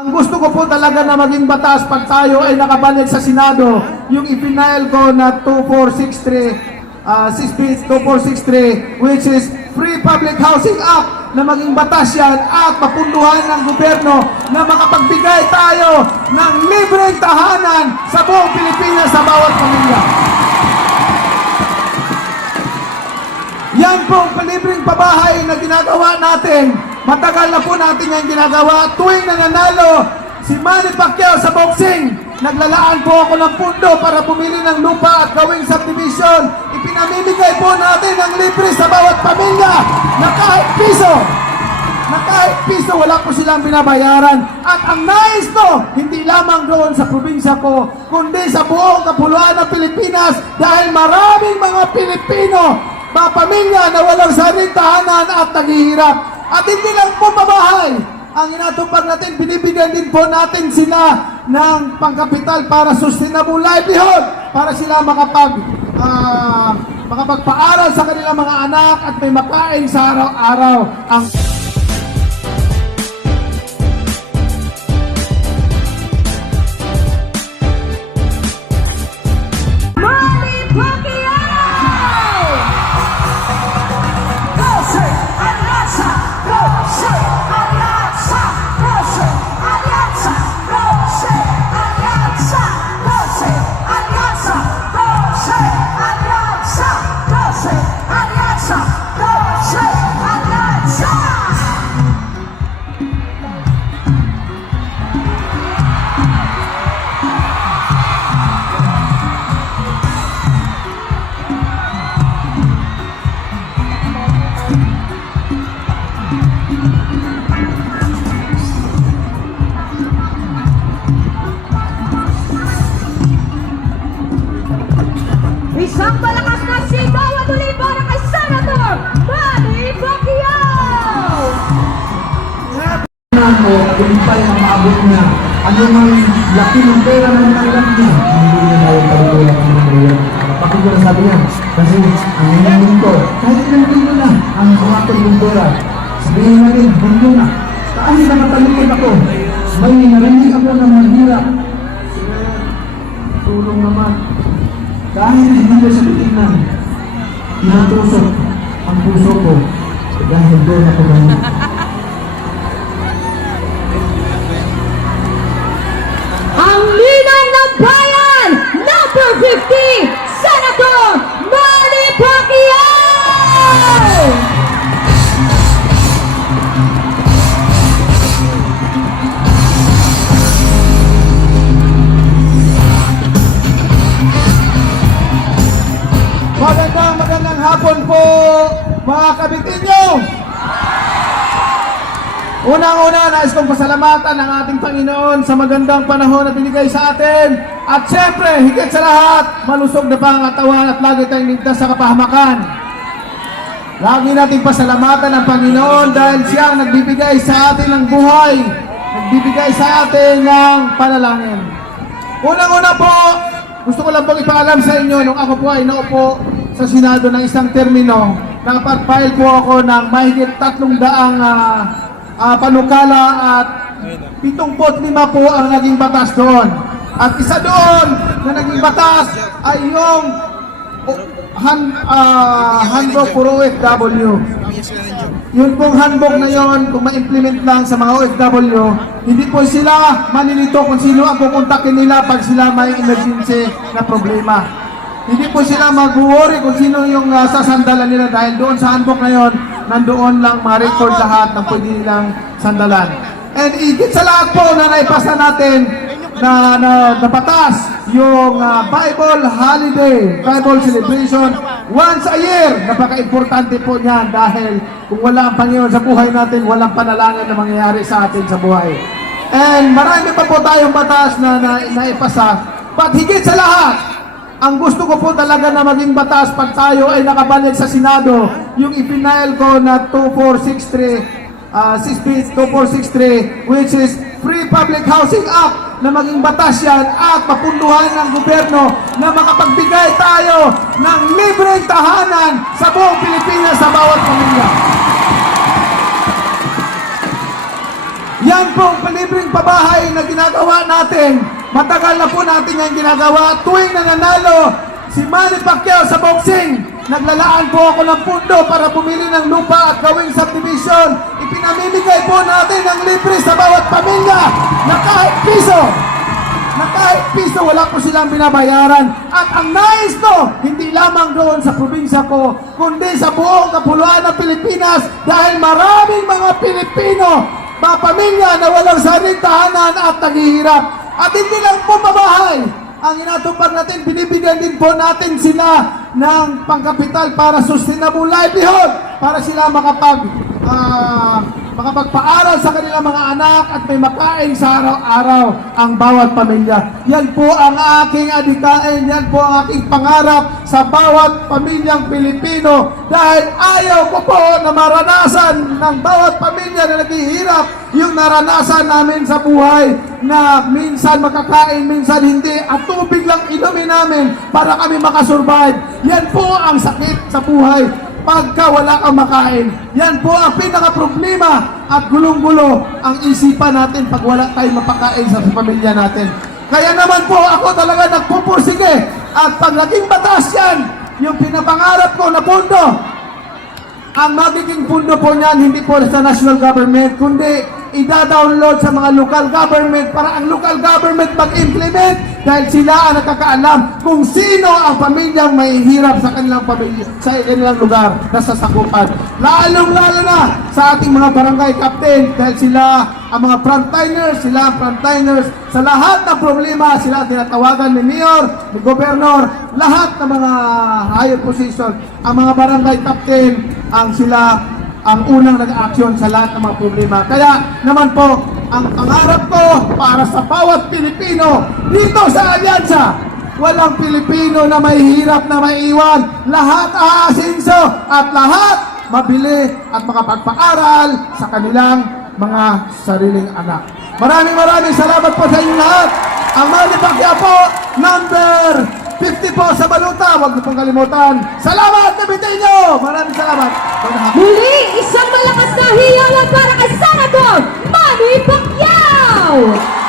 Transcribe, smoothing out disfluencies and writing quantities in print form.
Ang gusto ko po talaga na maging batas pag tayo ay nakabalik sa Senado, yung ipinail ko na 2463, which is Free Public Housing Act, na maging batas yan at mapunduhan ng gobyerno na makapagbigay tayo ng libreng tahanan sa buong Pilipinas sa bawat pamilya. Yan pong libreng pabahay na ginagawa natin. Matagal na po natin yan ginagawa. Tuwing nananalo si Manny Pacquiao sa boxing, naglalaan po ako ng pundo para bumili ng lupa at gawing subdivision. Ipinamimigay po natin ng libre sa bawat pamilya na kahit piso wala po silang binabayaran. At ang nais ko, hindi lamang doon sa probinsya ko, kundi sa buong kapuluan ng Pilipinas, dahil maraming mga Pilipino, mga pamilya na walang sariling tahanan at naghihirap. At hindi lang po mabahay ang inatupag natin, binibigyan din po natin sila ng pangkapital para sustainable livelihood, para sila makapagpaaral sa kanilang mga anak at may makain sa araw-araw. Ang isang malakas na sigaw at uli para kay Senator Manny Pacquiao! Kulimpay ang maabot niya. Ano mang laki ng pera ng tanggap niya, hindi niya tayo pagkulang ng pera. Bakit ko nasabi niya? Kasi ang hinihin ko, kahit ilang bilyo na ang kumatol ng pera. Sabihin na rin, bilyo na. Saan na matalikod ako? May narinig ako ng mahirap. Tulong naman. Dahil hindi ko sa titignan, inutusok ang puso ko dahil doon ako namin. Ang Ninong ng Bayan, number 50, Senator Manny Pacquiao! Magandang hapon po, mga kabitinyo! Unang-una, nais kong pasalamatan ang ating Panginoon sa magandang panahon na binigay sa atin. At syempre, higit sa lahat, malusog na pangatawan at lagi tayong ligtas sa kapahamakan. Lagi nating pasalamatan ang Panginoon dahil siya ang nagbibigay sa atin ng buhay, nagbibigay sa atin ng panalangin. Unang-una po, gusto ko lang pong ipaalam sa inyo, nung ako po ay naupo sa Senado ng isang termino, nakapag-file po ako ng mahigit 300 panukala at 75 po ang naging batas doon. At isa doon na naging batas ay yung handbook for OFW. Yun pong handbook na yon, kung ma-implement lang sa mga OFW, hindi po sila manilito kung sino ang kukontakin nila pag sila may emergency na problema. Hindi po sila mag-worry kung sino yung sasandalan nila dahil doon sa handbook na yon, nandoon lang ma-record lahat ng pwede nilang sandalan. And higit sa lahat po na naipasa natin na batas, yung Bible holiday, Bible celebration, once a year. Napaka-importante po niyan dahil kung wala ang Panginoon sa buhay natin, walang panalangin na mangyayari sa atin sa buhay. And marami pa po tayong batas na naipasa. But higit sa lahat, ang gusto ko po talaga na maging batas pag tayo ay nakabalik sa Senado, yung ipinail ko na 2463, which is Free Public Housing Act, na maging batas yan at mapunduhan ng gobyerno na makapagbigay tayo ng libreng tahanan sa buong Pilipinas sa bawat pamilya. Yan po, palibreng pabahay na ginagawa natin. Matagal na po natin yan ginagawa. Tuwing nananalo si Manny Pacquiao sa boxing, naglalaan po ako ng pundo para bumili ng lupa at gawing subdivision. Ipinamimigay po natin ng libre sa bawat pamilya na kahit piso wala po silang binabayaran. At ang nais ko, hindi lamang doon sa probinsya ko, kundi sa buong kapuluan ng Pilipinas dahil maraming mga Pilipino, mga pamilya na walang sariling tahanan at naghihirap. At hindi lang po mabahay ang inatupag natin, binibigyan din po natin sila ng pangkapital para sustainable livelihood, para sila makapagpaaral sa kanilang mga anak at may makain sa araw-araw ang bawat pamilya. Yan po ang aking adikain, yan po ang aking pangarap sa bawat pamilyang Pilipino dahil ayaw ko po na maranasan ng bawat pamilya na naghihirap yung naranasan namin sa buhay na minsan makakain, minsan hindi at tubig lang inumin namin para kami makasurvive. Yan po ang sakit sa buhay pagka wala kang makain. Yan po ang pinaka-problema at gulong-gulo ang isipan natin pag wala tayong mapakain sa pamilya natin. Kaya naman po ako talaga nagpupursige at pag naging batas yan, yung pinapangarap ko na pundo, ang magiging pundo po niyan hindi po sa national government, kundi ida-download sa mga local government para ang local government mag-implement dahil sila ang nakakaalam kung sino ang pamilyang may hirap sa kanilang pamilya, sa kanilang lugar na sasakupan. Lalong-lalo na sa ating mga barangay captain dahil sila ang mga frontliners, sa lahat ng problema sila tinatawagan ni Mayor, ni Gobernador, lahat ng mga higher position, ang mga barangay captain ang sila ang unang nag-action sa lahat ng mga problema. Kaya naman po, ang pangarap ko para sa bawat Pilipino dito sa Alyansa, walang Pilipino na may hirap na maiwan. Lahat aasinso at lahat mabili at makapagpaaral sa kanilang mga sariling anak. Maraming salamat po sa inyo lahat. Ang Manny Pacquiao po, number 50 po sa baluta. Huwag niyo pong kalimutan. Salamat, nabitin nyo! Maraming salamat. Muli, isang malakas na hiyawan para kay Senator Manny Pacquiao!